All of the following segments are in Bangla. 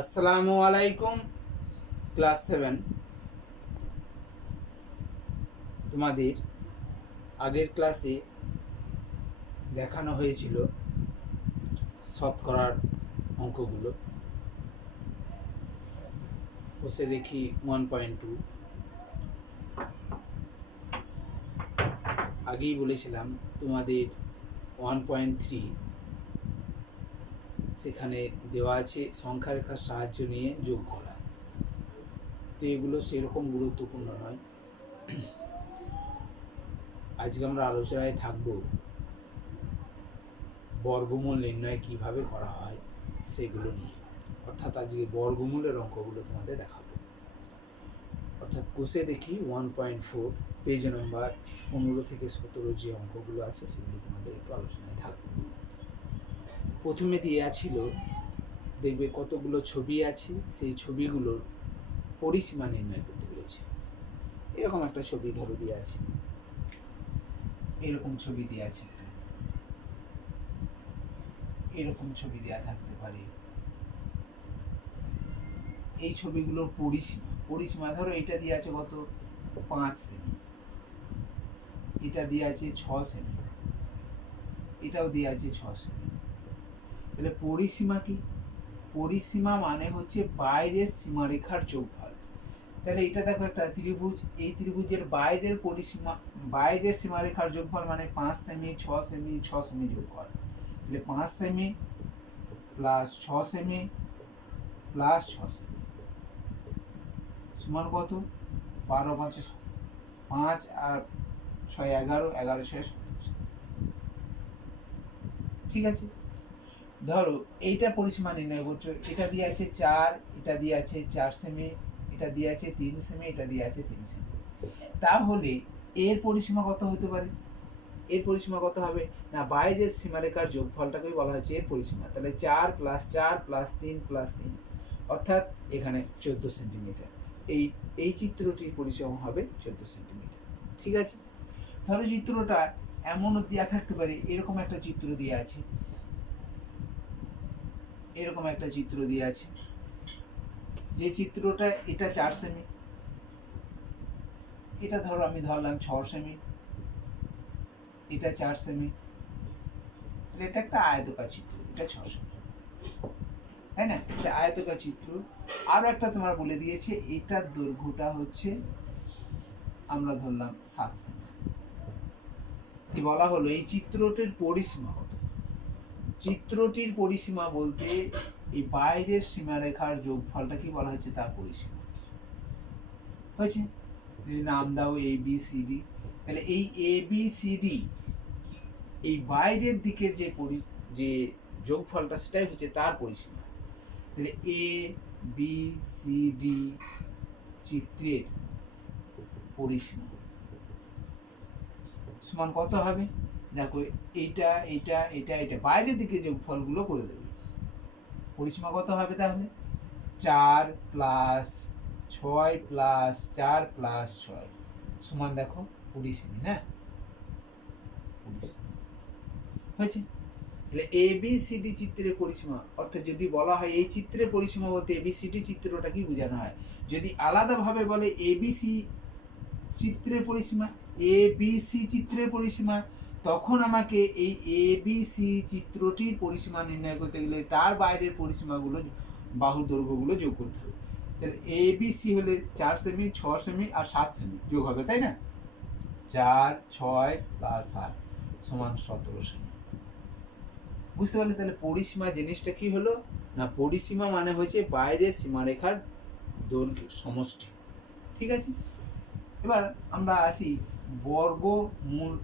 আসসালামু আলাইকুম। ক্লাস 7 তোমাদের আগের ক্লাসে দেখানো হয়েছিল শতকরার অঙ্কগুলো। বসে দেখি 1.2। আগেই বলেছিলাম তোমাদের 1.3 সেখানে দেওয়া আছে সংখ্যা রেখার সাহায্য নিয়ে যোগ করা। তো এগুলো সেরকম গুরুত্বপূর্ণ নয়। আজকে আমরা আলোচনায় থাকব বর্গমূল নির্ণয় কিভাবে করা হয় সেগুলো নিয়ে। অর্থাৎ আজকে বর্গমূলের অঙ্কগুলো তোমাদের দেখাবো। অর্থাৎ কোষে দেখি 1.4 পেজ নম্বর 15 থেকে 17 যে অঙ্কগুলো আছে সেগুলো তোমাদের একটু আলোচনায় থাকবে। প্রথমে দেওয়া ছিল, দেখবে কতগুলো ছবি আছে, সেই ছবিগুলোর পরিসীমা নির্ণয় করতে পেরেছে। এরকম একটা ছবি ধরো দিয়ে আছে, এরকম ছবি দেওয়া আছে, এরকম ছবি দেওয়া থাকতে পারে। এই ছবিগুলোর পরিসীমা ধরো এটা দিয়ে আছে কত, 5 সেমি, এটা দিয়ে আছে 6 সেমি, এটাও দিয়ে আছে 6 সেমি। তাহলে পরিসীমা কি? পরিসীমা মানে হচ্ছে বাইরের সীমারেখার যোগফল। তাহলে এটা দেখো একটা ত্রিভুজ, এই ত্রিভুজের বাইরের পরিসীমা, বাইরের সীমারেখার যোগফল মানে 5 সেমি 6 সেমি 6 সেমি যোগফল। তাহলে 5 semi plus 6 semi plus 6 semi সমান কত? 12 5 5 আর 6 11, 11 6 17। ঠিক আছে, ধরো এইটা পরিসীমা নির্ণয় করছো, এটা দিয়ে আছে 4, এটা দিয়ে আছে 4 সেমি, এটা দিয়ে আছে 3 সেমি, এটা দিয়ে আছে 3 সেমি। তাহলে এর পরিসীমা কত হতে পারে? এর পরিসীমা কত হবে না, বাইরের সীমারেখার যোগফলটাকেই বলা হচ্ছে এর পরিসীমা। তাহলে 4 প্লাস 4 প্লাস 3 প্লাস 3 অর্থাৎ এখানে 14 সেন্টিমিটার। এই চিত্রটির পরিসীমা হবে 14 সেন্টিমিটার। ঠিক আছে, ধরো চিত্রটা এমনও দেওয়া থাকতে পারে, এরকম একটা চিত্র দিয়ে আছে, এরকম একটা চিত্র দিয়ে আছে, যে চিত্রটা এটা 4 সেমি, এটা ধরো আমি ধরলাম 6 সেমি, এটা 4 সেমি, তাহলে এটা একটা আয়তকার চিত্র, এটা 6 সেমি, তাই না? এটা আয়তকার চিত্র। আরো একটা তোমার বলে দিয়েছে, এটার দৈর্ঘ্যটা হচ্ছে আমরা ধরলাম 7 সেমি। বলা হলো এই চিত্রটির পরিসীমা কত? চিত্রটির পরিসীমা বলতে এই বাইরের সীমারেখার যোগফলটা কি বলা হচ্ছে, তার পরিসীমা হয়েছে। যদি নাম দাও এ বি সি ডি, তাহলে এই এ বি সি ডি এই বাইরের দিকের যে যোগফলটা সেটাই হচ্ছে তার পরিসীমা। তাহলে এ বি সি ডি চিত্রের পরিসীমা সমান কত হবে? দেখো এইটা এইটা এটা এটা বাইরের দিকে যোগফলগুলো করে দেবে, পরিসীমা কত হবে তাহলে? 4 প্লাস 6 প্লাস 4 প্লাস 6 সমান দেখো 20 সেমি, না 20 সেমি হয়েছে। তাহলে এ বি সি ডি চিত্রের পরিসীমা, অর্থাৎ যদি বলা হয় এই চিত্রের পরিসীমা বলতে এ বি সি ডি চিত্রটা কি বোঝানো হয়। যদি আলাদাভাবে বলে এ বি সি চিত্রের পরিসীমা, এ বি সি চিত্রের পরিসীমা, তখন আমাকে এই এ বি সি চিত্রটির পরিসীমা নির্ণয় করতে গেলে তার বাইরের পরিসীমাগুলো, বাহু দৈর্ঘ্যগুলো যোগ করতে হবে। তাহলে এ বি সি হলে 4 সেমি 6 সেমি আর 7 সেমি যোগ হবে, তাই না? 4 6 প্লাস 7 সমান 17 সেমি। বুঝতে পারলে? তাহলে পরিসীমা জিনিসটা কি হলো না, পরিসীমা মানে হচ্ছে বাইরের সীমারেখার দৈর্ঘ্য সমষ্টি। ঠিক আছে, এবার আমরা আসি বর্গমূল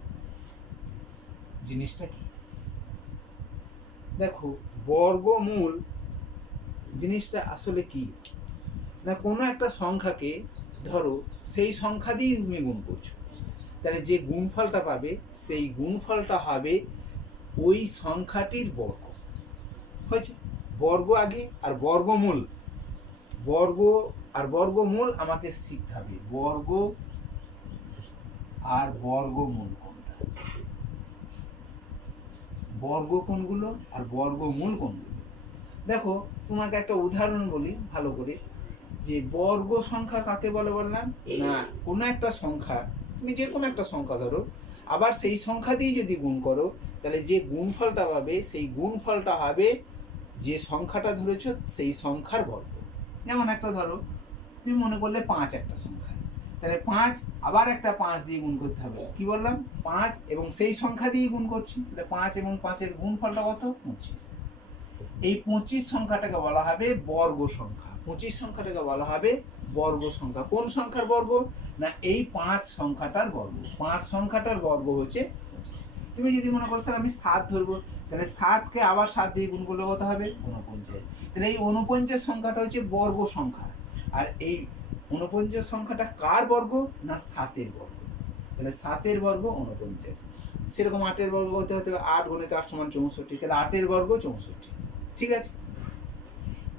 জিনিসটা কি। দেখো বর্গমূল জিনিসটা আসলে কি না, কোনো একটা সংখ্যাকে ধরো সেই সংখ্যা দিয়ে তুমি গুণ করছো, তাহলে যে গুণফলটা পাবে সেই গুণফলটা হবে ওই সংখ্যাটির বর্গ। হয়েছে, বর্গ আগে আর বর্গমূল, বর্গ আর বর্গমূল আমাকে শিখতে হবে। বর্গ আর বর্গমূল কোনটা, বর্গ কোনগুলো আর বর্গমূল কোনগুলো। দেখো তোমাকে একটা উদাহরণ বলি ভালো করে, যে বর্গ সংখ্যা কাকে বলে বললাম না, কোনো একটা সংখ্যা, তুমি যে কোনো একটা সংখ্যা ধরো, আবার সেই সংখ্যা দিয়ে যদি গুণ করো, তাহলে যে গুণফলটা পাবে সেই গুণফলটা হবে যে সংখ্যাটা ধরেছো সেই সংখ্যার বর্গ। যেমন একটা ধরো তুমি মনে করলে 5 একটা সংখ্যা, তাহলে 5 আবার একটা 5 দিয়ে গুণ করতে হবে, কি বললাম 5 এবং সেই সংখ্যা দিয়ে গুণ করছি, তাহলে 5 এবং 5-এর গুণফলটা কত 25। এই 25 সংখ্যাটাকে বলা হবে বর্গ সংখ্যা, 25 সংখ্যাটাকে বলা হবে বর্গ সংখ্যা। কোন সংখ্যার বর্গ না, এই 5 সংখ্যাটার বর্গ, 5 সংখ্যাটার বর্গ হচ্ছে 25। তুমি যদি মনে করো স্যার আমি 7 ধরবো, তাহলে 7কে আবার 7 দিয়ে গুণ করলে কত হবে 49। তাহলে এই 49 সংখ্যাটা হচ্ছে বর্গ সংখ্যা, আর এই 49 সংখ্যাটা কার বর্গ না 7-এর বর্গ, তাহলে 7-এর বর্গ 49। সেরকম 8-এর বর্গ হতে হতে 8 গুণিত 8 সমান 64, তাহলে 8-এর বর্গ 64। ঠিক আছে,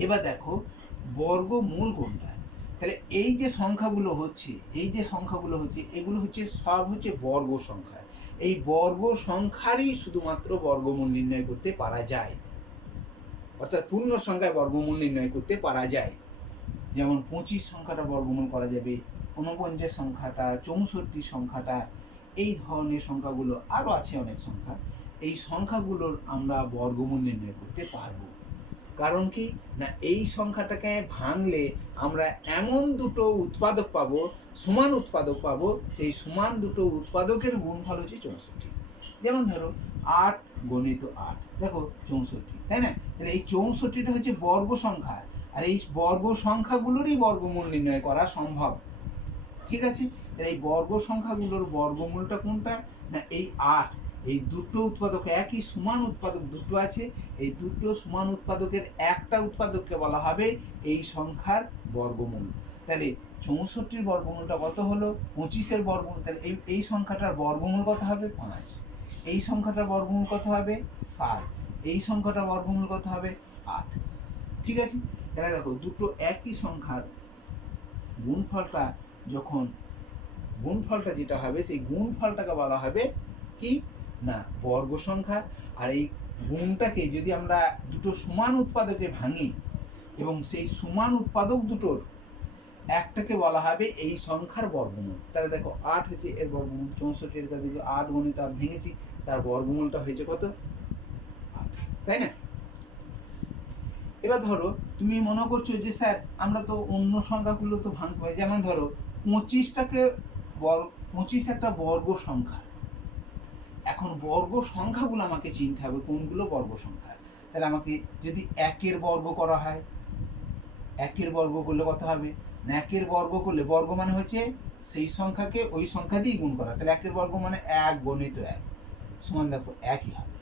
এবার দেখো বর্গমূল কোনটা, তাহলে এই যে সংখ্যাগুলো হচ্ছে, এই যে সংখ্যাগুলো হচ্ছে এগুলো হচ্ছে সব হচ্ছে বর্গ সংখ্যা। এই বর্গ সংখ্যারই শুধুমাত্র বর্গমূল নির্ণয় করতে পারা যায়, অর্থাৎ পূর্ণ সংখ্যায় বর্গমূল নির্ণয় করতে পারা যায়। যেমন 25 সংখ্যাটা বর্গমূল করা যাবে, 49 সংখ্যাটা, 64 সংখ্যাটা, এই ধরনের সংখ্যাগুলো আরও আছে অনেক সংখ্যা, এই সংখ্যাগুলোর আমরা বর্গমূল নির্ণয় করতে পারবো। কারণ কি না, এই সংখ্যাটাকে ভাঙলে আমরা এমন দুটো উৎপাদক পাবো, সমান উৎপাদক পাবো, সেই সমান দুটো উৎপাদকের গুণফল হচ্ছে 64। যেমন ধরো 8 গণিত 8, দেখো 64, তাই না? তাহলে এই 64টা হচ্ছে বর্গ সংখ্যা, আর এই বর্গ সংখ্যাগুলোরই বর্গমূল নির্ণয় করা সম্ভব। ঠিক আছে, তাহলে এই বর্গ সংখ্যাগুলোর বর্গমূলটা কোনটা না এই 8। এই দুটো উৎপাদক, একই সমান উৎপাদক দুটো আছে, এই দুটো সমান উৎপাদকের একটা উৎপাদককে বলা হবে এই সংখ্যার বর্গমূল। তাহলে 64-র বর্গমূলটা কত হলো 25-এর বর্গমূল, তাহলে এই সংখ্যাটার বর্গমূল কত হবে 5, এই সংখ্যাটার বর্গমূল কত হবে 7, এই সংখ্যাটার বর্গমূল কত হবে 8। ঠিক আছে, তাহলে দেখো দুটো একই সংখ্যার গুণফলটা যখন, গুণফলটা যেটা হবে সেই গুণফলটাকে বলা হবে কি না বর্গ সংখ্যা। আর এই গুণটাকে যদি আমরা দুটো সমান উৎপাদকে ভাঙি এবং সেই সমান উৎপাদক দুটোর একটাকে বলা হবে এই সংখ্যার বর্গমূল। তাহলে দেখো 8 হচ্ছে এর বর্গমূল, 64-এর কাছে 8 গুণিত 8 ভেঙেছি, তার বর্গমূলটা হয়েছে কত 8, তাই না? এবার ধরো তুমি মনে করছো যে স্যার আমরা তো অন্য সংখ্যাগুলো তো ভাঙতে পারি, যেমন ধরো 25টাকে 25 একটা বর্গ সংখ্যা। এখন বর্গ সংখ্যাগুলো আমাকে চিনতে হবে কোনগুলো বর্গ সংখ্যা। তাহলে আমাকে যদি 1-এর বর্গ করা হয়, 1-এর বর্গ করলে কত হবে না, 1-এর বর্গ করলে, বর্গ মানে হচ্ছে সেই সংখ্যাকে ওই সংখ্যা দিয়ে গুণ করা, তাহলে 1-এর বর্গ মানে 1 গণিত 1 সমান দেখো 1ই হবে।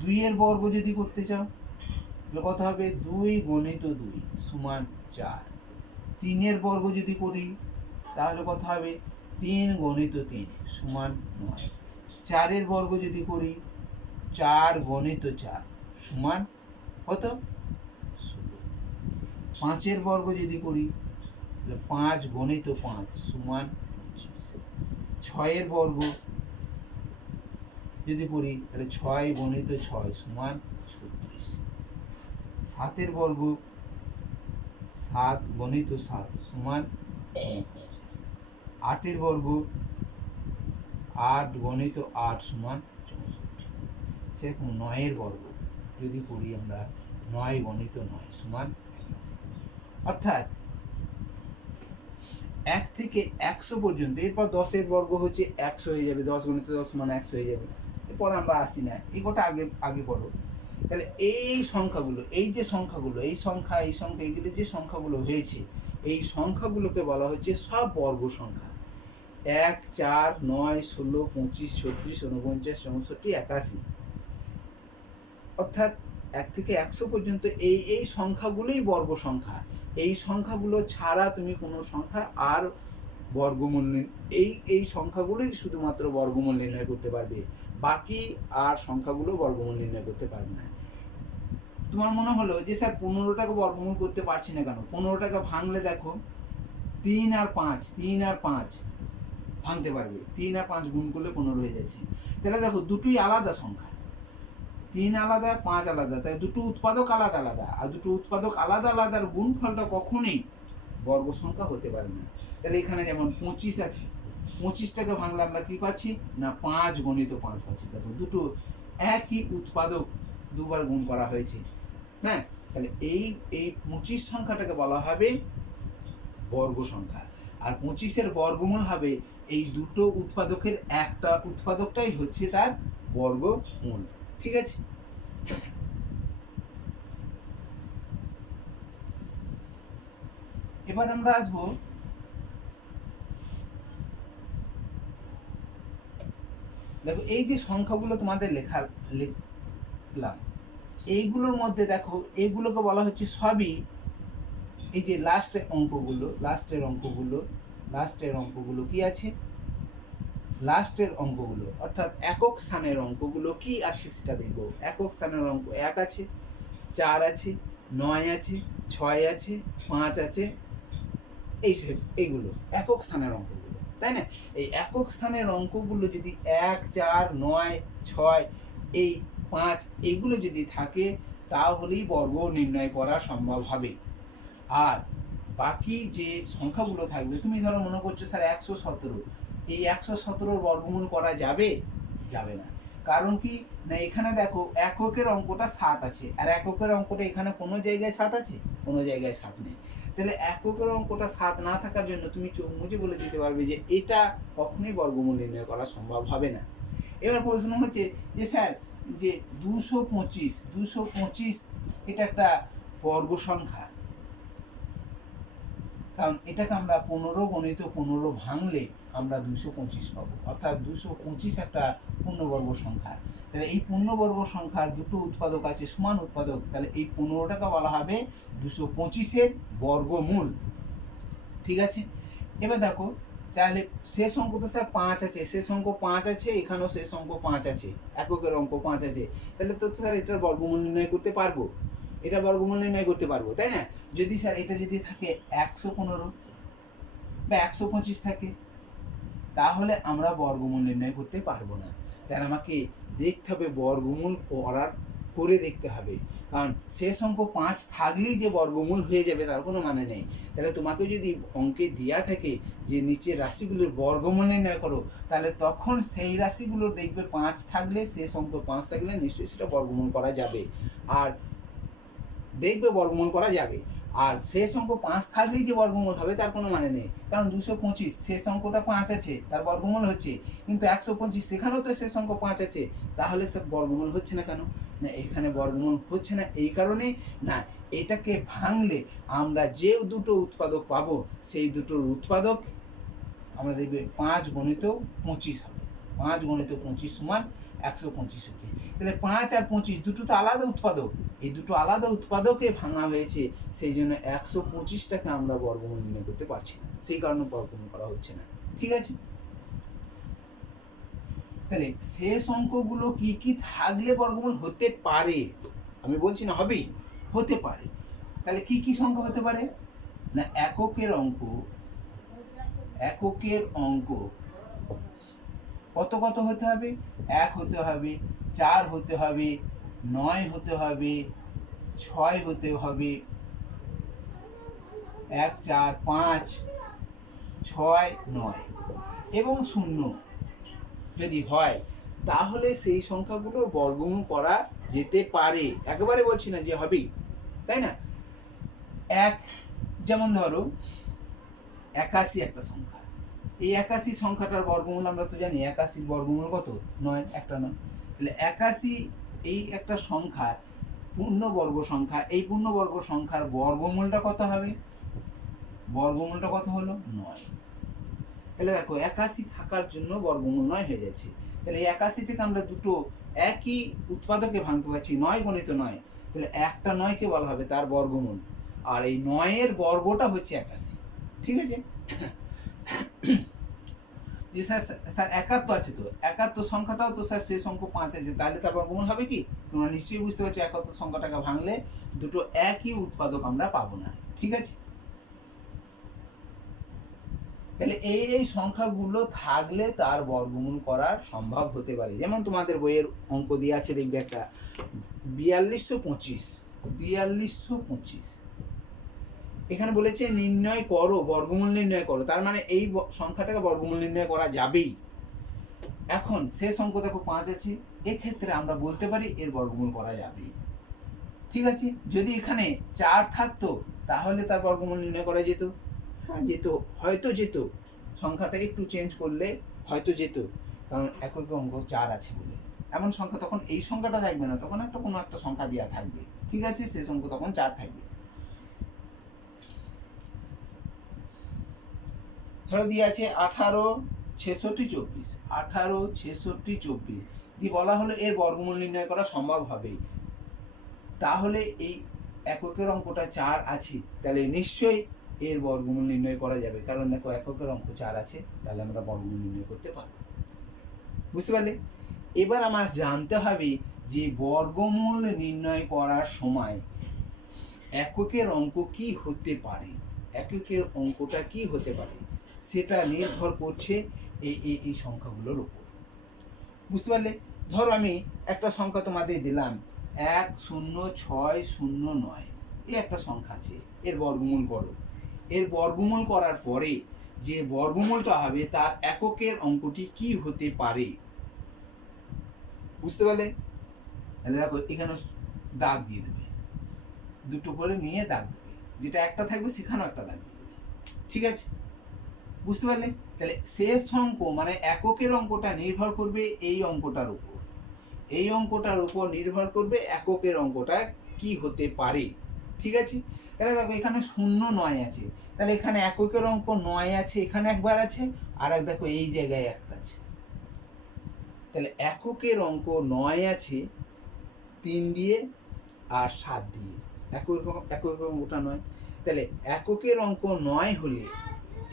2-এর বর্গ যদি করতে চাও তাহলে কত হবে 2 গণিত 2 সমান 4। 3-এর বর্গ যদি করি তাহলে কত হবে 3 গণিত 3 সমান 9। 4-এর বর্গ যদি করি 4 গণিত 4 সমান কত 16। 5-এর বর্গ যদি করি তাহলে 5 গণিত 5 সমান 25। 6-এর বর্গ যদি করি তাহলে 6 গণিত 6 সমান 36। 7-এর বর্গ 7 গণিত 7 সমান 49। 8-এর বর্গ 8 গণিত 8 সমান 64। সেরকম 9-এর বর্গ যদি করি আমরা 9 গণিত 9 সমান 81। অর্থাৎ 1 থেকে 100 পর্যন্ত, এরপর 10-এর বর্গ হচ্ছে 100 হয়ে যাবে, 10 গণিত 10 সমান 100 হয়ে যাবে, এরপর আমরা আসি না, এই গোটা আগে পড়ো। তাহলে এই সংখ্যাগুলো, এই যে সংখ্যাগুলো, এই সংখ্যা এগুলো যে সংখ্যাগুলো হয়েছে, এই সংখ্যাগুলোকে বলা হচ্ছে সব বর্গ সংখ্যা। 1, 4, 9, 16, 25, 36, 49, 64, 81। অর্থাৎ 1 থেকে 100 পর্যন্ত এই সংখ্যাগুলোই বর্গ সংখ্যা। এই সংখ্যাগুলো ছাড়া তুমি কোনো সংখ্যা আর বর্গমূল, এই সংখ্যাগুলোই শুধুমাত্র বর্গমূল নির্ণয় করতে পারবে, বাকি আর সংখ্যাগুলো বর্গমূল নির্ণয় করতে পারবে না। তোমার মনে হলো যে স্যার 15টাকে বর্গমূল করতে পারছি না কেন, 15টাকে ভাঙলে দেখো 3 আর 5 ভাঙতে পারবে, 3 আর 5 গুণ করলে 15 হয়ে যাচ্ছে। তাহলে দেখো দুটোই আলাদা সংখ্যা, 3 আলাদা, 5 আলাদা, তাই দুটো উৎপাদক আলাদা আলাদা, আর দুটো উৎপাদক আলাদা আলাদার গুণফলটা কখনোই বর্গ সংখ্যা হতে পারে না। তাহলে এখানে যেমন 25 আছে, 25টাকে ভাঙলে আমরা কি পাচ্ছি না 5 গণিত 5 পাচ্ছি। দেখো দুটো একই উৎপাদক দুবার গুণ করা হয়েছে। হ্যাঁ, তাহলে এই 25 সংখ্যাটাকে বলা হবে বর্গ সংখ্যা, আর 25-এর বর্গমূল হবে এই দুটো উৎপাদকের একটা উৎপাদকটাই হচ্ছে তার বর্গমূল। ঠিক আছে, এবার আমরা আসবো দেখো এই যে সংখ্যাগুলো তোমাদের লিখলাম, এইগুলোর মধ্যে দেখো এইগুলোকে বলা হচ্ছে সবই এই যে লাস্টের অঙ্কগুলো কি আছে, লাস্টের অঙ্কগুলো অর্থাৎ একক স্থানের অঙ্কগুলো কি আছে সেটা দেখবো। একক স্থানের অঙ্ক 1 আছে, 4 আছে, 9 আছে, 6 আছে, 5 আছে, এইগুলো একক স্থানের অঙ্কগুলো, তাই না? এই একক স্থানের অঙ্কগুলো যদি 1, 4, 9, 6, এই 5 এইগুলো যদি থাকে তাহলেই বর্গ নির্ণয় করা সম্ভব হবে। আর বাকি যে সংখ্যাগুলো থাকবে, তুমি ধরো মনে করছো স্যার 117, এই 117-র বর্গমূল করা যাবে না। কারণ কি না, এখানে দেখো এককের অঙ্কটা 7 আছে, আর এককের অঙ্কটা এখানে কোনো জায়গায় 7 আছে, কোনো জায়গায় 7 নেই। তাহলে এককের অঙ্কটা 7 না থাকার জন্য তুমি চোখ মুজে বলে দিতে পারবে যে এটা কখনোই বর্গমূল নির্ণয় করা সম্ভব হবে না। এবার প্রশ্ন হচ্ছে যে স্যার যে 225 এটা একটা বর্গ সংখ্যা, কারণ এটাকে আমরা 15 গণিত 15 ভাঙলে আমরা 225 পাবো, অর্থাৎ 225 একটা পূর্ণবর্গ সংখ্যা। তাহলে এই পূর্ণবর্গ সংখ্যার দুটো উৎপাদক আছে, সমান উৎপাদক, তাহলে এই 15টাকে বলা হবে 225-এর বর্গমূল। ঠিক আছে, এবার দেখো তাহলে শেষ অঙ্ক তো স্যার 5 আছে, শেষ অঙ্ক 5 আছে, এখানেও শেষ অঙ্ক 5 আছে, এককের অঙ্ক 5 আছে, তাহলে তো স্যার এটার বর্গমূল নির্ণয় করতে পারবো, এটা বর্গমূল নির্ণয় করতে পারবো, তাই না? যদি স্যার এটা যদি থাকে 115 বা 125 থাকে, তাহলে আমরা বর্গমূল নির্ণয় করতে পারবো না। তাহলে আমাকে দেখতে হবে বর্গমূল করে দেখতে হবে, কারণ শেষ অঙ্ক 5 থাকলেই যে বর্গমূল হয়ে যাবে তার কোনো মানে নেই। তাহলে তোমাকে যদি অঙ্কে দেয়া থাকে যে নিচের রাশিগুলোর বর্গমূল নির্ণয় করো, তাহলে তখন সেই রাশিগুলোর দেখবে 5 থাকলে, শেষ অঙ্ক 5 থাকলে নিশ্চয়ই সেটা বর্গমূল করা যাবে, আর দেখবে বর্গমূল করা যাবে। আর শেষ অঙ্ক 5 থাকলেই যে বর্গমূল হবে তার কোনো মানে নেই, কারণ 225 শেষ অঙ্কটা 5 আছে, তার বর্গমূল হচ্ছে, কিন্তু 125 সেখানেও তো শেষ অঙ্ক 5 আছে, তাহলে সে বর্গমূল হচ্ছে না কেন? না এখানে বর্গমূল হচ্ছে না এই কারণেই না, এটাকে ভাঙলে আমরা যে দুটো উৎপাদক পাবো সেই দুটোর উৎপাদক আমরা দেখবে 5 গণিত 25 হবে, 5 গণিত 25 সমান 125 হচ্ছে। তাহলে 5 আর 25 দুটো তো আলাদা উৎপাদক, এই দুটো আলাদা উৎপাদকে ভাঙা হয়েছে, সেই জন্য 125টাকে আমরা বর্গমূল নির্ণয় করতে পারছি না, সেই কারণে বর্গমূল করা হচ্ছে না। ঠিক আছে, তাহলে শেষ অঙ্কগুলো কি কি থাকলে বর্গমূল হতে পারে, আমি বলছি না হবেই, হতে পারে। তাহলে কি কি সংখ্যা হতে পারে না, এককের অঙ্ক কত হতে হবে, 1 হতে হবে, 4 হতে হবে, 9 হতে হবে, 6 হতে হবে, 1, 4, 5, 6, 9 এবং 0 যদি হয়, তাহলে সেই সংখ্যাগুলোর বর্গমূল করা যেতে পারে, একেবারে বলছি না যে হবেই, তাই না? যেমন ধরো 81 একটা সংখ্যা, এই 81 সংখ্যাটার বর্গমূল আমরা তো জানি, 81 বর্গমূল কত, 9, একটা 9। তাহলে 81 এই একটা সংখ্যা পূর্ণবর্গ সংখ্যা, এই পূর্ণবর্গ সংখ্যার বর্গমূলটা কত হবে, বর্গমূলটা কত হলো 9। তাহলে দেখো 81 থাকার জন্য বর্গমূল 9 হয়ে যাচ্ছে। তাহলে এই 81টাকে আমরা দুটো একই উৎপাদকে ভাঙতে পারছি, 9 গণিত 9, তাহলে একটা 9কে বলা হবে তার বর্গমূল, আর এই 9-এর বর্গটা হচ্ছে 81। ঠিক আছে, যে স্যার 71 আছে, তো 71 সংখ্যাটাও তো স্যার শেষ অঙ্ক 5 আছে, তাহলে তার বর্গমূল হবে কি? তোমরা নিশ্চয়ই বুঝতে পারছো 71 সংখ্যাটাকে ভাঙলে দুটো একই উৎপাদক আমরা পাবো না। ঠিক আছে, তাহলে এই সংখ্যাগুলো থাকলে তার বর্গমূল করা সম্ভব হতে পারে। যেমন তোমাদের বইয়ের অঙ্ক দিয়ে আছে, দেখবে একটা 4225 এখানে বলেছে নির্ণয় করো, বর্গমূল নির্ণয় করো, তার মানে এই সংখ্যাটাকে বর্গমূল নির্ণয় করা যাবেই। এখন শেষ অঙ্ক দেখো 5 আছে, এক্ষেত্রে আমরা বলতে পারি এর বর্গমূল করা যাবে। ঠিক আছে, যদি এখানে 4 থাকতো তাহলে তার বর্গমূল নির্ণয় করা যেত। হ্যাঁ যেত, হয়তো যেত, সংখ্যাটা একটু চেঞ্জ করলে হয়তো যেত, কারণ একক অঙ্ক 4 আছে বলে। এমন সংখ্যা তখন এই সংখ্যাটা থাকবে না, তখন একটা কোনো একটা সংখ্যা দেওয়া থাকবে। ঠিক আছে, শেষ অঙ্ক তখন 4 থাকবে। ধরো দিয়ে আছে 18 66 24, 18 66 24 দিয়ে বলা হলো এর বর্গমূল নির্ণয় করা সম্ভব হবে। তাহলে এই এককের অঙ্কটা 4 আছে, তাহলে নিশ্চয়ই এর বর্গমূল নির্ণয় করা যাবে, কারণ দেখো এককের অঙ্ক 4 আছে, তাহলে আমরা বর্গমূল নির্ণয় করতে পারবো। বুঝতে পারলে? এবার আমার জানতে হবে যে বর্গমূল নির্ণয় করার সময় এককের অঙ্ক কি হতে পারে, এককের অঙ্কটা কি হতে পারে সেটা নির্ভর করছে এই সংখ্যাগুলোর উপর। বুঝতে পারলে? ধরো আমি একটা সংখ্যা তোমাদের দিলাম 10609, এই একটা সংখ্যা আছে, এর বর্গমূল করো। এর বর্গমূল করার পরে যে বর্গমূলটা হবে তার এককের অঙ্কটি কি হতে পারে। বুঝতে পারলে? তাহলে দেখো এখানে দাগ দিয়ে দেবে, দুটো করে নিয়ে দাগ দেবে, যেটা একটা থাকবে সেখানেও একটা দাগ দিয়ে দেবে। ঠিক আছে, বুঝতে পারলে? তাহলে শেষ অঙ্ক মানে এককের অঙ্কটা নির্ভর করবে এই অঙ্কটার উপর, এই অঙ্কটার উপর নির্ভর করবে এককের অঙ্কটা কি হতে পারে। ঠিক আছে, তাহলে দেখো এখানে 09 আছে, তাহলে এখানে এককের অঙ্ক 9 আছে, এখানে একবার আছে, আর এক দেখো এই জায়গায় একটা আছে, তাহলে এককের অঙ্ক 9 আছে 3 দিয়ে আর 7 দিয়ে, এককের অঙ্কটা 9। তাহলে এককের অঙ্ক 9 হলে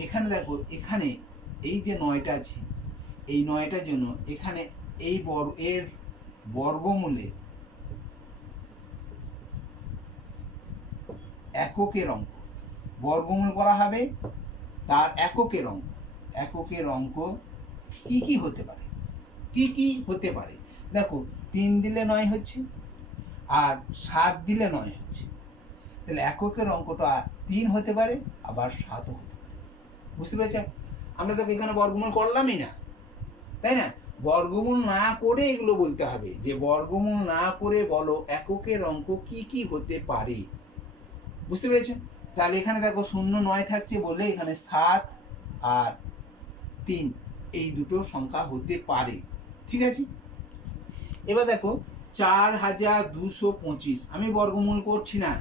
এখানে দেখো এখানে এই যে 9টা আছে, এই 9টার জন্য এখানে এই এর বর্গমূলে এককের অঙ্ক বর্গমূল করা হবে, তার এককের অঙ্ক, এককের অঙ্ক কি কি হতে পারে, কি কি হতে পারে। দেখো 3 দিলে 9 হচ্ছে, আর 7 দিলে 9 হচ্ছে, তাহলে এককের অঙ্কটা 3 হতে পারে, আবার 7ও হতে পারে। বুঝতে পেরেছ? আমরা দেখো এখানে বর্গমূল করলামই না, তাই না? বর্গমূল না করে এগুলো বলতে হবে, যে বর্গমূল না করে বলো এককের অঙ্ক কি কি হতে পারে। বুঝতে পেরেছো? তাহলে এখানে দেখো 09 থাকছে বলে এখানে 7 আর 3 এই দুটো সংখ্যা হতে পারে। ঠিক আছে, এবার দেখো 4225, আমি বর্গমূল করছি না,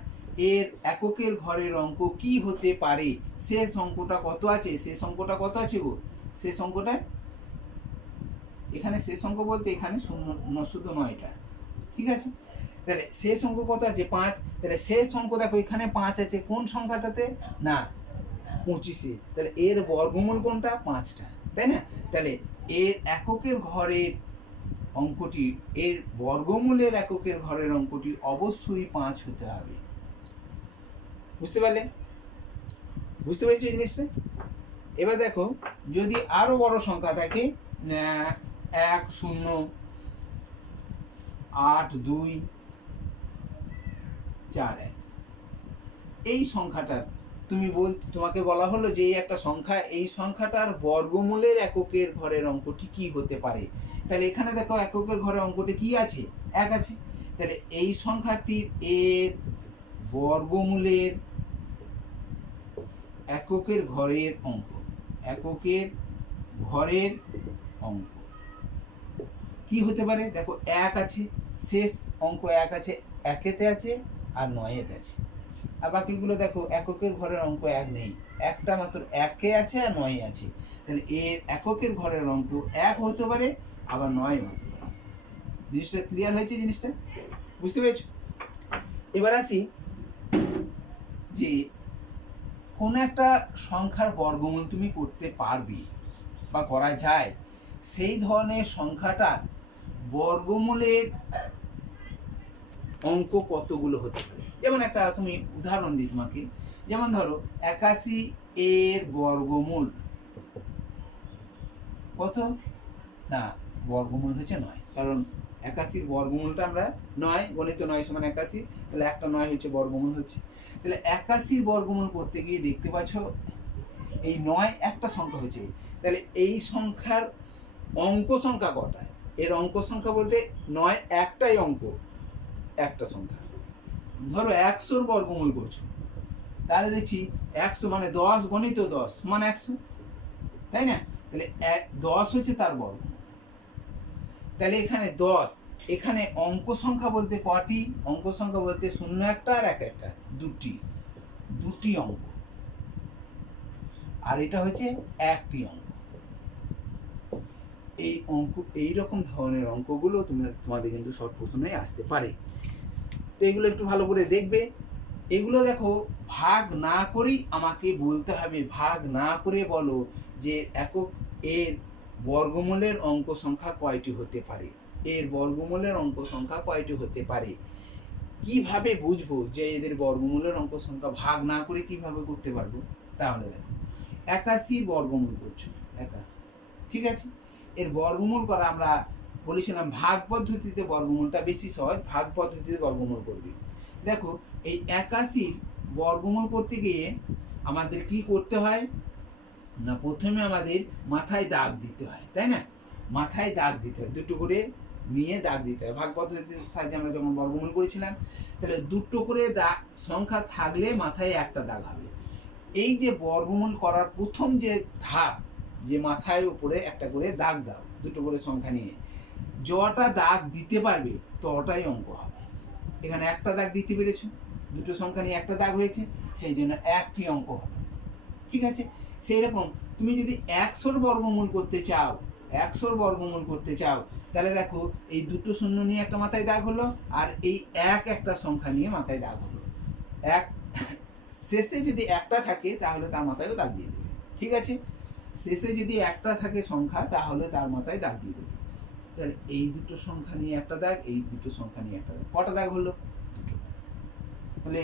এর এককের ঘরের অঙ্ক কি হতে পারে। শেষ অঙ্কটা কত আছে, শেষ অঙ্কটা কত আছে গো, শেষ অঙ্কটা এখানে, শেষ অঙ্ক বলতে এখানে শুধু 9টা। ঠিক আছে, তাহলে শেষ অঙ্ক কত আছে 5, তাহলে শেষ অঙ্ক দেখো এখানে 5 আছে, কোন সংখ্যাটাতে না 25-এ, তাহলে এর বর্গমূল কোনটা 5টা, তাই না? তাহলে এর এককের ঘরের অঙ্কটি, এর বর্গমূলের এককের ঘরের অঙ্কটি অবশ্যই 5 হতে হবে। বুঝতে পারলে? বুঝতে পেরেছো জিনিসটা? এবার দেখো যদি আরো বড় সংখ্যা থাকে 108241, এই সংখ্যাটার তোমাকে বলা হলো যে এই একটা সংখ্যা, এই সংখ্যাটার বর্গমূলের এককের ঘরের অঙ্কটি কি হতে পারে। তাহলে এখানে দেখো এককের ঘরের অঙ্কটি কি আছে, 1 আছে, তাহলে এই সংখ্যাটির এর বর্গমূলের এককের ঘরের অঙ্ক, এককের ঘরের অঙ্ক কি হতে পারে। দেখো 1 আছে, শেষ অঙ্ক 1 আছে, 1-এতে আছে আর 9-এতে আছে, আর বাকিগুলো দেখো এককের ঘরের অঙ্ক 1 নেই, একটা মাত্র 1-এ আছে আর 9-এ আছে, তাহলে এর এককের ঘরের অঙ্ক 1 হতে পারে, আবার 9 হতে পারে। জিনিসটা ক্লিয়ার হয়েছে? জিনিসটা বুঝতে পেরেছো? এবার আসি যে কোন একটা সংখ্যার বর্গমূল তুমি করতে পারবে বা করা যায়, সেই ধরনের সংখ্যাটার বর্গমূলের অঙ্ক কতগুলো হতে পারে। যেমন একটা তুমি উদাহরণ দিই তোমাকে, যেমন ধরো 81 এর বর্গমূল কত না, বর্গমূল হচ্ছে 9, কারণ 81 বর্গমূলটা আমরা 9, গণিত 9 সমান 81, তাহলে একটা 9 হচ্ছে বর্গমূল হচ্ছে। তাহলে 81 বর্গমূল করতে গিয়ে দেখতে পাচ্ছ এই 9 একটা সংখ্যা হচ্ছে, তাহলে এই সংখ্যার অঙ্ক সংখ্যা কটা? এর অঙ্ক সংখ্যা বলতে 9 একটাই অঙ্ক, একটা সংখ্যা। ধরো 100 বর্গমূল করছো, তাহলে দেখছি 100 মানে 10 গণিত 10 সমান 100, তাই না? তাহলে 10 হচ্ছে তার বর্গমূল। তাহলে এখানে 10, এখানে অঙ্ক সংখ্যা বলতে কটি? অঙ্ক সংখ্যা বলতে 0 একটা আর 1 একটা, দুটি অঙ্ক, আর এটা হচ্ছে একটি অঙ্ক। এই অঙ্ক, এইরকম ধরনের অঙ্কগুলো তোমাদের কিন্তু শর্ট প্রশ্নে আসতে পারে। তো এগুলো একটু ভালো করে দেখবে। এগুলো দেখো ভাগ না করেই আমাকে বলতে হবে, ভাগ না করে বলো যে একক এর বর্গমূলের অঙ্ক সংখ্যা কয়টি হতে পারে, এর বর্গমূলের অঙ্ক সংখ্যা কয়টি হতে পারে। কিভাবে বুঝবো যে এদের বর্গমূলের অঙ্ক সংখ্যা ভাগ না করে কিভাবে করতে পারবো? তাহলে দেখো 81 বর্গমূল করছো, 81, ঠিক আছে? এর বর্গমূল করা আমরা বলেছিলাম ভাগ পদ্ধতিতে বর্গমূলটা বেশি সহজ, ভাগ পদ্ধতিতে বর্গমূল করবি। দেখো এই 81 বর্গমূল করতে গিয়ে আমাদের কি করতে হয় না, প্রথমে আমাদের মাথায় দাগ দিতে হয়, তাই না? মাথায় দাগ দিতে হয়, দুটো করে নিয়ে দাগ দিতে হয়। ভাগ পদ্ধতির সাহায্যে আমরা যখন বর্গমূল করেছিলাম, তাহলে দুটো করে দাগ সংখ্যা থাকলে মাথায় একটা দাগ হবে। এই যে বর্গমূল করার প্রথম যে ধাপ, যে মাথায় উপরে একটা করে দাগ দাও, দুটো করে সংখ্যা নিয়ে, যটা দাগ দিতে পারবে তটাই অঙ্ক হবে। এখানে একটা দাগ দিতে পেরেছো, দুটো সংখ্যা নিয়ে একটা দাগ হয়েছে, সেই জন্য একটি অঙ্ক হবে, ঠিক আছে? সেই রকম তুমি যদি 100 বর্গমূল করতে চাও, 100 বর্গমূল করতে চাও, তাহলে দেখো এই দুটো শূন্য নিয়ে একটা মাথায় দাগ হলো, আর এই একটা সংখ্যা নিয়ে মাথায় দাগ হলো। এক শেষে যদি একটা থাকে তাহলে তার মাথায়ও দাগ দিয়ে দেবে, ঠিক আছে? শেষে যদি একটা থাকে সংখ্যা তাহলে তার মাথায় দাগ দিয়ে দেবে। তাহলে এই দুটো সংখ্যা নিয়ে একটা দাগ, এই দুটো সংখ্যা নিয়ে একটা দাগ, কটা দাগ হলো? দুটো দাগ। তাহলে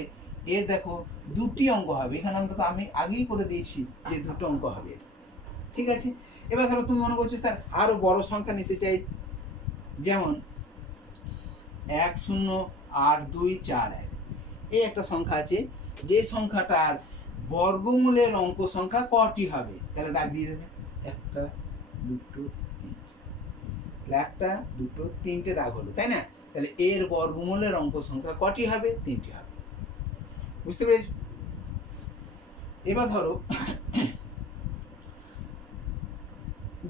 এর দেখো দুটি অঙ্ক হবে, এখানে আমরা তো আমি আগেই করে দিয়েছি যে দুটো অঙ্ক হবে, ঠিক আছে? এবার ধরো তুমি মনে করছো স্যার আরো বড় সংখ্যা নিতে চাই, যেমন 108241, এই একটা সংখ্যা আছে, যে সংখ্যাটার বর্গমূলের অঙ্ক সংখ্যা কটি হবে? তাহলে দাগ দিয়ে দেবে, একটা দুটো তিন, একটা দুটো তিনটে দাগ হলো, তাই না? তাহলে এর বর্গমূলের অঙ্ক সংখ্যা কটি হবে? 3টি হবে, বুঝতে পেরেছো? এবার ধরো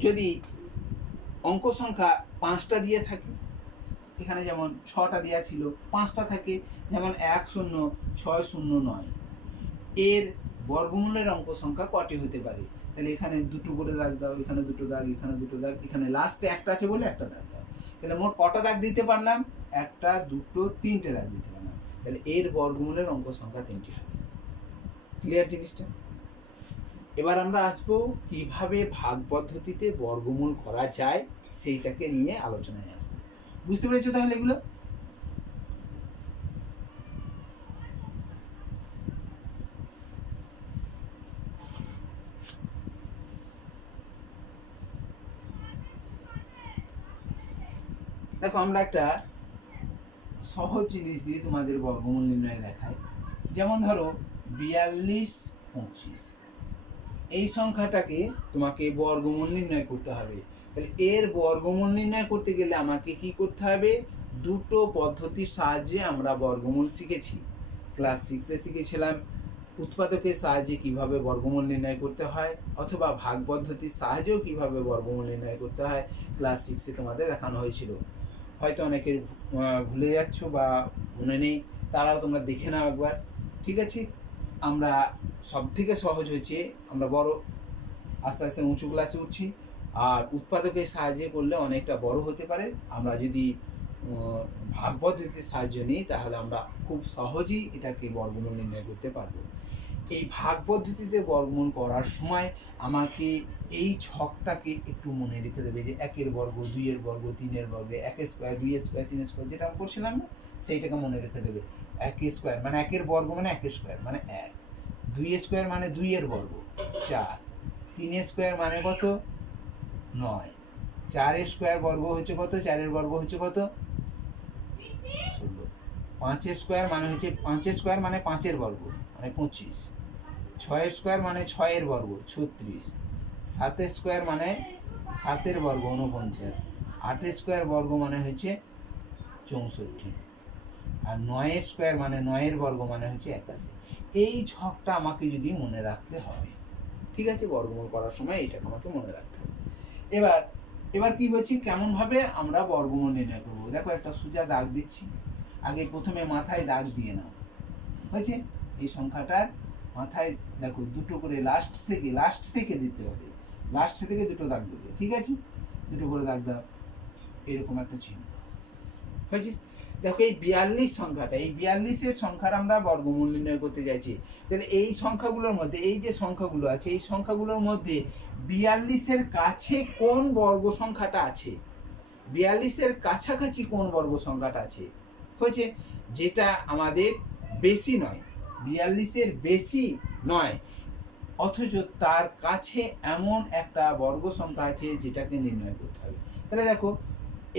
যদি অঙ্ক সংখ্যা 5টা দিয়ে থাকে, এখানে যেমন 6টা দেওয়া ছিল, 5টা থাকে, যেমন 10609, এর বর্গমূলের অঙ্ক সংখ্যা কটি হতে পারে? তাহলে এখানে দুটো করে দাগ দাও, এখানে দুটো দাগ, এখানে দুটো দাগ, এখানে লাস্টে একটা আছে বলে একটা দাগ দাও। তাহলে মোট কটা দাগ দিতে পারলাম? একটা দুটো তিনটে দাগ দিতে পারলাম। তাহলে এর বর্গমূলের অঙ্ক সংখ্যা 3টি হবে। ক্লিয়ার জিনিসটা? এবার আমরা আসবো কিভাবে ভাগ পদ্ধতিতে বর্গমূল করা যায়, সেইটাকে নিয়ে আলোচনায় আসবো। বুঝতে পেরেছো তাহলে এগুলো? দেখো আমরা একটা সহজ জিনিস দিয়ে তোমাদের বর্গমূল নির্ণয় দেখাই। যেমন ধরো 4225, এই সংখ্যাটাকে তোমাকে বর্গমূল নির্ণয় করতে হবে। তাহলে এর বর্গমূল নির্ণয় করতে গেলে আমাকে কি করতে হবে? দুটো পদ্ধতির সাহায্যে আমরা বর্গমূল শিখেছি। ক্লাস 6-এ শিখেছিলাম উৎপাদকের সাহায্যে কিভাবে বর্গমূল নির্ণয় করতে হয়, অথবা ভাগ পদ্ধতির সাহায্যেও কিভাবে বর্গমূল নির্ণয় করতে হয়, ক্লাস 6-এ তোমাদের দেখানো হয়েছিল। হয়তো অনেকের ভুলে যাচ্ছ বা মনে নেই, তারাও তোমরা দেখে নাও একবার, ঠিক আছে? আমরা সব থেকে সহজ হচ্ছে আমরা বড় আস্তে আস্তে উঁচু ক্লাসে উঠছি, আর উৎপাদকের সাহায্যে করলে অনেকটা বড় হতে পারে। আমরা যদি ভাগ পদ্ধতির সাহায্য নিই তাহলে আমরা খুব সহজেই এটাকে বর্গমূল নির্ণয় করতে পারবো। এই ভাগ পদ্ধতিতে বর্গমূল করার সময় আমাকে এই ছকটাকে একটু মনে রেখে দেবে, যে 1-এর বর্গ, 2-এর বর্গ, 3-এর বর্গ, 1 স্কোয়ার, 2 স্কোয়ার, 3 স্কোয়ার, যেটা আমি করছিলাম না, সেইটাকে মনে রেখে দেবে। 1 স্কোয়ার মানে 1-এর বর্গ মানে 1 স্কোয়ার মানে 1, 2 স্কোয়ার মানে 2-এর বর্গ 4, 3 স্কোয়ার মানে কত? 9। 4 স্কোয়ার বর্গ হচ্ছে কত? 4 বর্গ হচ্ছে কত? 16। 5 স্কোয়ার মানে হচ্ছে 5 স্কোয়ার মানে 5 বর্গ মানে 25। 6 স্কোয়ার মানে 6 বর্গ 36। 7 স্কোয়ার মানে 7 বর্গ 49। 8 স্কোয়ার বর্গ মানে হচ্ছে 64। আর 9 স্কোয়ার মানে 9 বর্গ মানে হচ্ছে 81। এই ছকটা আমাকে যদি মনে রাখতে হবে, ঠিক আছে? বর্গমূল করার সময় এইটাকে আমাকে মনে রাখতে হবে। এবার এবার কি হচ্ছে, কেমন ভাবে আমরা বর্গমূল নির্ণয় করবো? দেখো একটা সোজা দাগ দিচ্ছি। আগে প্রথমে মাথায় দাগ দিয়ে নাও, হয়েছে? এই সংখ্যাটার মাথায় দেখো দুটো করে লাস্ট থেকে দিতে হবে, লাস্ট থেকে দুটো দাগ দেবে, ঠিক আছে? দুটো করে দাগ দাও, এরকম একটা চিহ্ন হয়েছে। দেখো এই 42 সংখ্যাটা, এই 42-এর সংখ্যার আমরা বর্গমূল নির্ণয় করতে চাইছি। তাহলে এই সংখ্যাগুলোর মধ্যে, এই যে সংখ্যাগুলো আছে, এই সংখ্যাগুলোর মধ্যে 42-এর কাছে কোন বর্গ সংখ্যাটা আছে, 42-এর কাছাকাছি কোন বর্গ সংখ্যাটা আছে, হয়েছে? যেটা আমাদের বেশি নয়, 42-এর বেশি নয়, অথচ তার কাছে এমন একটা বর্গ সংখ্যা আছে যেটাকে নির্ণয় করতে হবে। তাহলে দেখো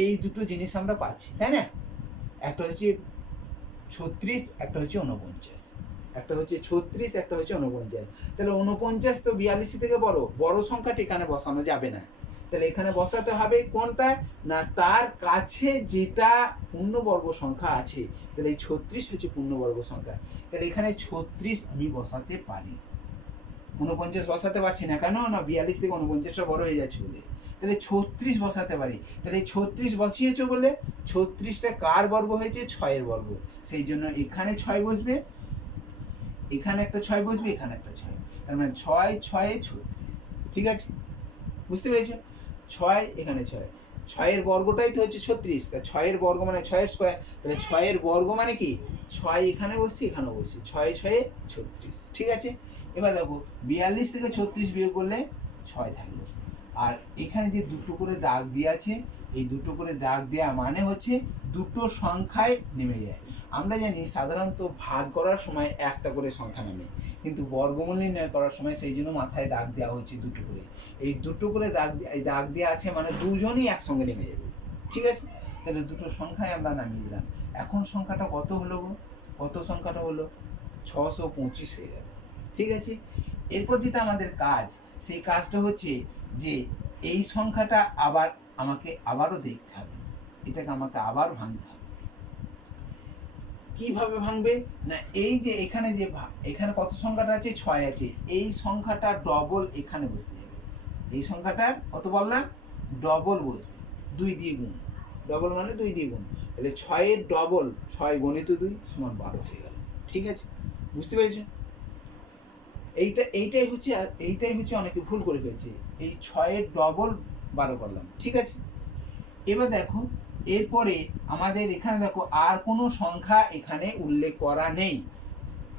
এই দুটো জিনিস আমরা পাচ্ছি, তাই না? একটা হচ্ছে 36, একটা হচ্ছে 49। একটা হচ্ছে 36, একটা হচ্ছে 49। তাহলে 49 তো 42 থেকে বড় সংখ্যাটি এখানে বসানো যাবে না। তাহলে এখানে বসাতে হবে কোনটা না, তার কাছে যেটা পূর্ণবর্গ সংখ্যা আছে। তাহলে এই 36 হচ্ছে পূর্ণবর্গ সংখ্যা। তাহলে এখানে 36 আমি বসাতে পারি, 49 বসাতে পারছি না, কেন না 42 থেকে 49টা বড় হয়ে যাচ্ছে বলে। তাহলে 36 বসাতে পারি। তাহলে 36 বসিয়েছো বলে 36টা কার বর্গ হয়েছে? 6 বর্গ। সেই জন্য এখানে 6 বসবে, এখানে একটা 6 বসবে, এখানে একটা 6। তার মানে 6 6 36, ঠিক আছে? বুঝতে পেরেছো? 6 এখানে 6, 6 বর্গটাই তো হচ্ছে 36। তা 6 বর্গ মানে 6 স্কয়ার। তাহলে 6 বর্গ মানে কি 6 এখানে বসছে, এখানেও বসছে, 6 6 36, ঠিক আছে? এবার দেখো 42 থেকে 36 বিয়োগ করলে 6 থাকলো। আর এখানে যে দুটো করে দাগ দিয়ে আছে, এই দুটো করে দাগ দেওয়া মানে হচ্ছে দুটো সংখ্যায় নেমে যায়। আমরা জানি সাধারণত ভাগ করার সময় একটা করে সংখ্যা নামে, কিন্তু বর্গমূল নির্ণয় করার সময় সেই জন্য মাথায় দাগ দেওয়া হচ্ছে দুটো করে। এই দুটো করে দাগ দেওয়া আছে মানে দুজনই একসঙ্গে নেমে যাবে, ঠিক আছে? তাহলে দুটো সংখ্যায় আমরা নামিয়ে দিলাম। এখন সংখ্যাটা কত হলো গো? কত সংখ্যাটা হলো? 625 হয়ে গেল, ঠিক আছে? এরপর যেটা আমাদের কাজ, সেই কাজটা হচ্ছে যে এই সংখ্যাটা আমাকে আবারও দেখতে হবে, এটাকে আমাকে আবার ভাঙতে হবে। কিভাবে ভাঙবে না, এই যে এখানে কত সংখ্যাটা আছে? 6 আছে। এই সংখ্যাটা ডবল এখানে বসে যাবে। এই সংখ্যাটার কত বললাম? ডবল বসবে, 2 দিয়ে গুণ। ডবল মানে 2 দিয়ে গুণ। তাহলে 6-এর ডবল, 6 গুণিত 2 সমান 12 হয়ে গেল, ঠিক আছে? বুঝতে পেরেছো? এইটাই হচ্ছে অনেকে ভুল করে ফেলছে। এই 6-এর ডবল 12 করলাম, ঠিক আছে? এবার দেখো এরপরে আমাদের এখানে দেখো আর কোনো সংখ্যা এখানে উল্লেখ করা নেই।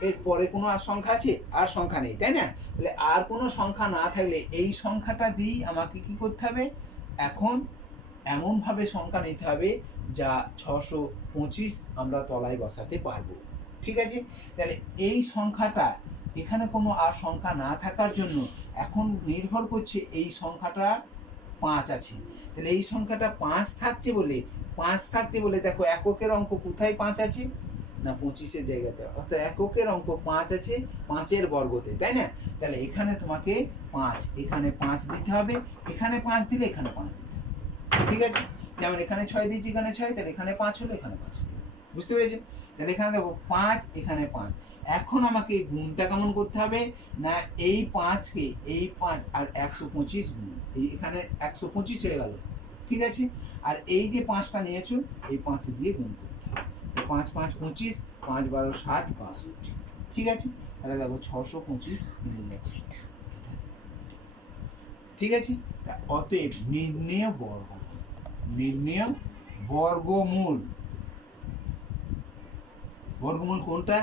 এরপরে কোনো আর সংখ্যা আছে? আর সংখ্যা নেই, তাই না? তাহলে আর কোনো সংখ্যা না থাকলে এই সংখ্যাটা দিয়েই আমাকে কি করতে হবে? এখন এমনভাবে সংখ্যা নিতে হবে যা 625 আমরা তলায় বসাতে পারবো, ঠিক আছে? তাহলে এই সংখ্যাটা, এখানে কোনো আর সংখ্যা না থাকার জন্য এখন নির্ভর করছে এই সংখ্যাটা 5 আছে। তাহলে এই সংখ্যাটা 5 থাকছে বলে দেখো এককের অঙ্ক কোথায় 5 আছে না 25-এর জায়গাতে, অর্থাৎ এককের অঙ্ক 5 আছে 5-এর বর্গতে, তাই না? তাহলে এখানে তোমাকে 5, এখানে 5 দিতে হবে, এখানে 5 দিলে এখানে 5 দিতে হবে, ঠিক আছে? যেমন এখানে 6 দিয়েছি, এখানে 6, তাহলে এখানে 5 হলো, এখানে 5 হলো। বুঝতে পেরেছো? তাহলে এখানে দেখো 5, এখানে 5। এখন আমাকে গুণটা কেমন করতে হবে না, এই 5কে এই 5 আর 125 গুণ, এখানে 125 হয়ে গেল, ঠিক আছে? আর এই যে 5টা নিয়েছো, এই 5 দিয়ে গুণ করতে হবে। 5 5 25, 5 12 60 62, ঠিক আছে? তাহলে দেখো 625 মিলে গেছে, ঠিক আছে? অতএব নির্ণেয় বর্গমূল কোনটা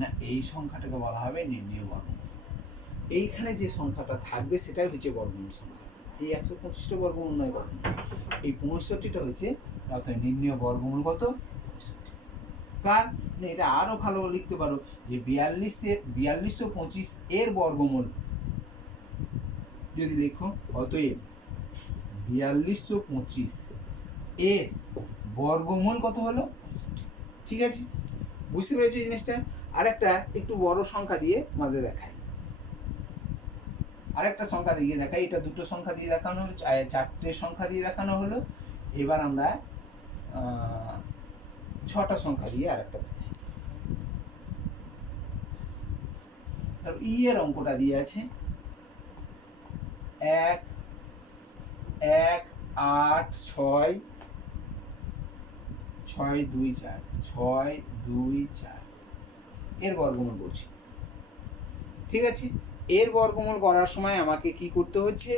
না, এই সংখ্যাটাকে বলা হবে নির্ণেয় বর্গমূল। এইখানে যে সংখ্যাটা থাকবে সেটাই হচ্ছে বর্গমূল সংখ্যা। এই 125টা বর্গমূল নয়, বর্গমূল এই 65টা হচ্ছে, অর্থাৎ নির্ণেয় বর্গমূল কত? 65। কার না, এটা আরো ভালো লিখতে পারো যে 4225 এর বর্গমূল যদি লেখো, অতএব 4225 এর বর্গমূল কত হলো 65। ঠিক আছে, বুঝতে পেরেছো জিনিসটা? আর একটা একটু বড় সংখ্যা দিয়ে আমাদের দেখাই, আরেকটা সংখ্যা দিয়ে দেখাই। এটা দুটো সংখ্যা দিয়ে দেখানো হলো, চারটে সংখ্যা দিয়ে দেখানো হলো। এবার আমরা 6টা সংখ্যা দিয়ে আরেকটা দেখাই। ই এর অঙ্কটা দিয়ে আছে 1 1 8 6 6 2 4 6 2 4 এর বর্গমূল করছি। ঠিক আছে, এর বর্গমূল করার সময় আমাকে কি করতে হচ্ছে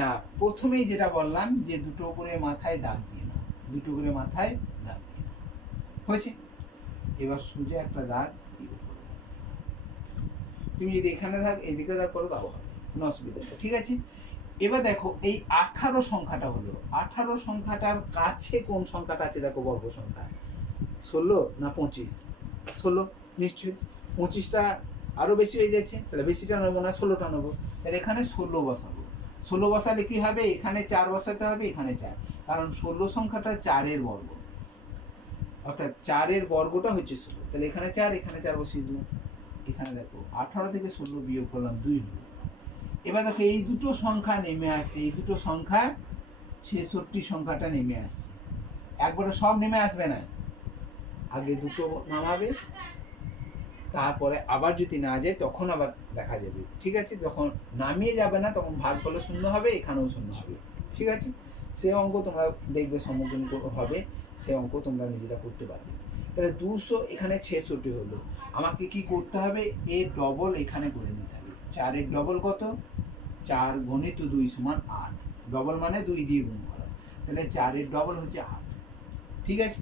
না, প্রথমেই যেটা বললাম যে দুটো করে মাথায় দাগ দিয়ে নাও, দুটো করে মাথায় দাগ দিয়ে নাও, হয়েছে। এবার সোজা একটা দাগ, তুমি যদি এখানে দাগ এদিকে দাগ করো তাও হবে, কোনো অসুবিধা নেই। ঠিক আছে, এবার দেখো এই 18 সংখ্যাটা হলো, 18 সংখ্যাটার কাছে কোন সংখ্যাটা আছে দেখো, বর্গ সংখ্যা 16 না 25? 16 নিশ্চয়ই, 25টা আরো বেশি হয়ে যাচ্ছে, তাহলে বেশিটা নেবো না, 16টা নেবো। তাহলে এখানে 16 বসাবো। 16 বসালে কি হবে, এখানে 4 বসাতে হবে, এখানে 4, কারণ 16 সংখ্যাটা 4-এর বর্গ, অর্থাৎ 4-এর বর্গটা হচ্ছে 16। তাহলে এখানে 4, এখানে 4 বসিয়ে দিলাম। এখানে দেখো 18 থেকে 16 বিয়োগ করলাম, 2 হলো। এবার দেখো এই দুটো সংখ্যা নেমে আসছে, এই দুটো সংখ্যা 66 সংখ্যাটা নেমে আসছে। একবারে সব নেমে আসবে না, আগে দুটো নামাবে, তারপরে আবার যদি না যায় তখন আবার দেখা যাবে। ঠিক আছে, যখন নামিয়ে যাবে না তখন ভাগ করলে শূন্য হবে, এখানেও শূন্য হবে। ঠিক আছে, সে অঙ্ক তোমরা দেখবে সম্মুখীন হবে, সে অঙ্ক তোমরা নিজেরা করতে পারবে। তাহলে 200 এখানে 66 হলো, আমাকে কি করতে হবে, এর ডবল এখানে করে নিতে হবে। 4-এর ডবল কত, 4 × 2 = 8, ডবল মানে 2 দিয়ে গুণ করা, তাহলে 4-এর ডবল হচ্ছে 8। ঠিক আছে,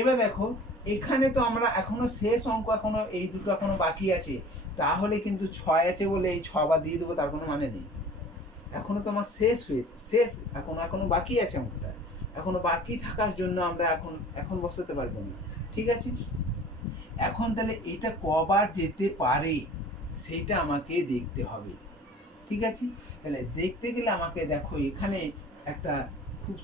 এবার দেখো এখানে তো আমরা এখনো শেষ অঙ্ক, এখনো এই দুটো এখনো বাকি আছে, তাহলে কিন্তু 6 আছে বলে এই 6 বার দিয়ে দেবো তার কোনো মানে নেই। এখনো তো আমার শেষ হয়েছে, শেষ এখনো বাকি আছে অঙ্কটা, এখনো বাকি থাকার জন্য আমরা এখন বসাতে পারবো না। ঠিক আছে, এখন তাহলে এটা কবার যেতে পারে সেইটা আমাকে দেখতে হবে। ঠিক আছে, তাহলে দেখতে গেলে আমাকে দেখো এখানে একটা খুব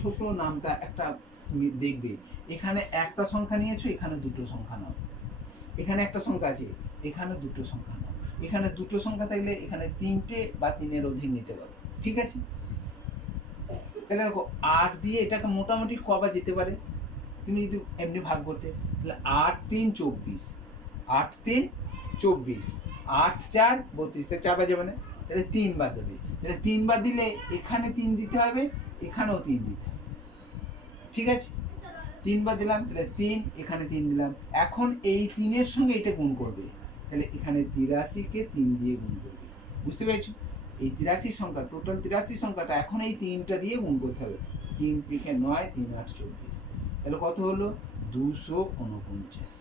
ছোট নামটা একটা তুমি দেখবে, এখানে একটা সংখ্যা নিয়েছো, এখানে দুটো সংখ্যা নাও, এখানে একটা সংখ্যা আছে, এখানে দুটো সংখ্যা নাও, এখানে দুটো সংখ্যা থাকলে এখানে 3টে বা 3-এর অধিক নিতে পারো। ঠিক আছে, তাহলে দেখো 8 দিয়ে এটাকে মোটামুটি কবার যেতে পারে, তুমি যদি এমনি ভাগ করতে, তাহলে 8 3 24, 8 3 24, 8 4 32, তাহলে 4 বার যাবে না, তাহলে 3 বার দেবে। তাহলে 3 বার দিলে এখানে 3 দিতে হবে, এখানেও 3 দিতে হবে। ঠিক আছে, 3 বার দিলাম, তাহলে 3, এখানে 3 দিলাম। এখন এই 3-এর সঙ্গে এটা গুণ করবে, তাহলে এখানে 83-কে 3 দিয়ে গুণ করবে। বুঝতে পেরেছো, এই 83 সংখ্যা, টোটাল 83 সংখ্যাটা এখন এই 3টা দিয়ে গুণ করতে হবে। 3 3 9, 3 8 24, তাহলে কত হলো 249।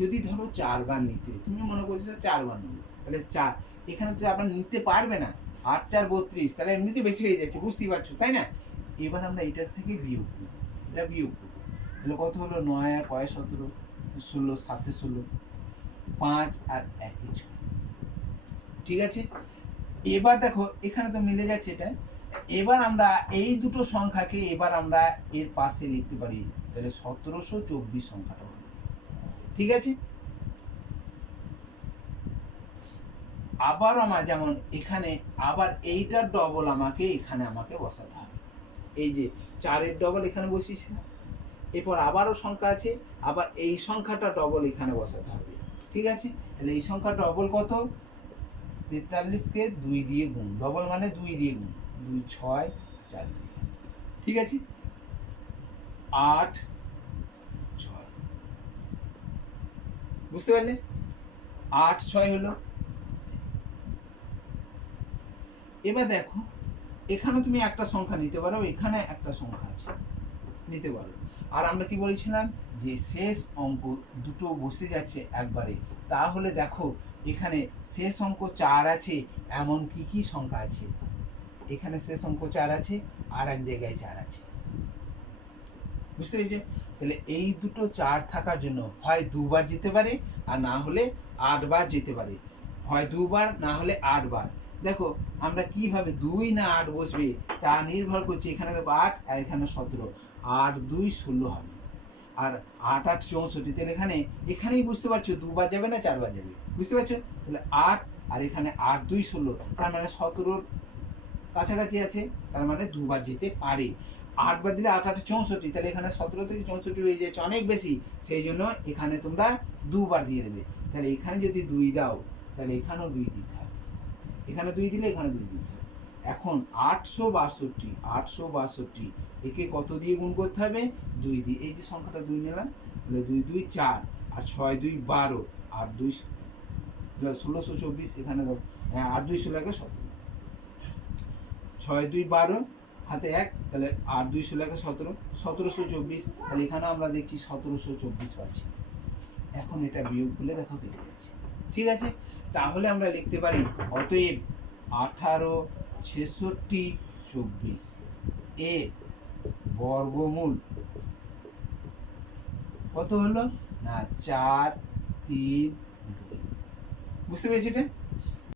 যদি ধরো 4 বার নিতে, তুমি মনে করছো 4 বার নেবে, তাহলে 4, এখানে তো আবার নিতে পারবে না, 8 4 32, তাহলে এমনিতে বেশি হয়ে যাচ্ছে, বুঝতেই পারছো তাই না। এবার আমরা এটার থেকে বিয়োগ করব, এটা বিয়োগ করব, তাহলে কত হলো 9 আর 9 17, 16 7 16, 5 আর 1 6। ঠিক আছে, এবার দেখো এখানে তো মিলে যাচ্ছে এটা। এবার আমরা এই দুটো সংখ্যাকে এবার আমরা এর পাশে লিখতে পারি, তাহলে 1724 সংখ্যাটা হলো। ঠিক আছে, আবার আমার যেমন এখানে আবার এইটার ডবল আমাকে বসাতে হবে, এই যে 4-এর ডবল এখানে বসিয়েছি না, এরপর আবারও সংখ্যা আছে, আবার এই সংখ্যাটা ডবল এখানে বসাতে হবে। ঠিক আছে, তাহলে এই সংখ্যা ডবল কত, 43-কে 2 দিয়ে গুণ, ডবল মানে 2 দিয়ে গুণ, 2 6 4 2। ঠিক আছে, 8 6, বুঝতে পারলে, 8 6 হলো। এবার দেখো এখানে তুমি একটা সংখ্যা নিতে পারো, এখানে একটা সংখ্যা আছে নিতে পারো, আর আমরা কি বলেছিলাম যে শেষ অঙ্ক দুটো বসে যাচ্ছে একবারে, তাহলে দেখো এখানে শেষ অঙ্ক 4 আছে, এমন কি কি সংখ্যা আছে, এখানে শেষ অঙ্ক 4 আছে, আর এক জায়গায় 4 আছে, বুঝতে পেরেছো। তাহলে এই দুটো 4 থাকার জন্য হয় 2 বার যেতে পারে, আর না হলে 8 বার যেতে পারে, হয় 2 বার না হলে 8 বার। দেখো আমরা কিভাবে 2 না 8 বসবে তা নির্ভর করছে। এখানে দেখো 8 আর এখানে 17, 8 2 16 হবে। আর 8 8 64, তাহলে এখানেই বুঝতে পারছো দুবার যাবে না চারবার যাবে, বুঝতে পারছো? তাহলে 8 আর এখানে 8 2 16, তার মানে 17 কাছাকাছি আছে, তার মানে দুবার যেতে পারে। 8 বার দিলে 8 8 64, তাহলে এখানে 17 থেকে 64 হয়ে যাচ্ছে অনেক বেশি, সেই জন্য এখানে তোমরা দুবার দিয়ে দেবে। তাহলে এখানে যদি 2 দাও তাহলে এখানেও 2 দিতে হবে, এখানে 2 দিলে এখানে 2 দিতে হবে। এখন 862, 862 একে কত দিয়ে গুণ করতে হবে? 2 দিয়ে। এই যে সংখ্যাটা 2 নিলাম, তাহলে 2 2 4 আর 6 2 12 আর 2 1624, এখানে 8 2 16 17, 6 2 12 হাতে 1, তাহলে 8 2 16 17, 1724, তাহলে এখানেও আমরা দেখছি 1724 পাচ্ছি। এখন এটা বিয়োগ করলে দেখো কেটে যাচ্ছে, ঠিক আছে? তাহলে আমরা লিখতে পারি অতএব 18 ছেষট্টি 24 এর বর্গমূল কত হলো না 4 3 2। বুঝতে পেরেছি এটা?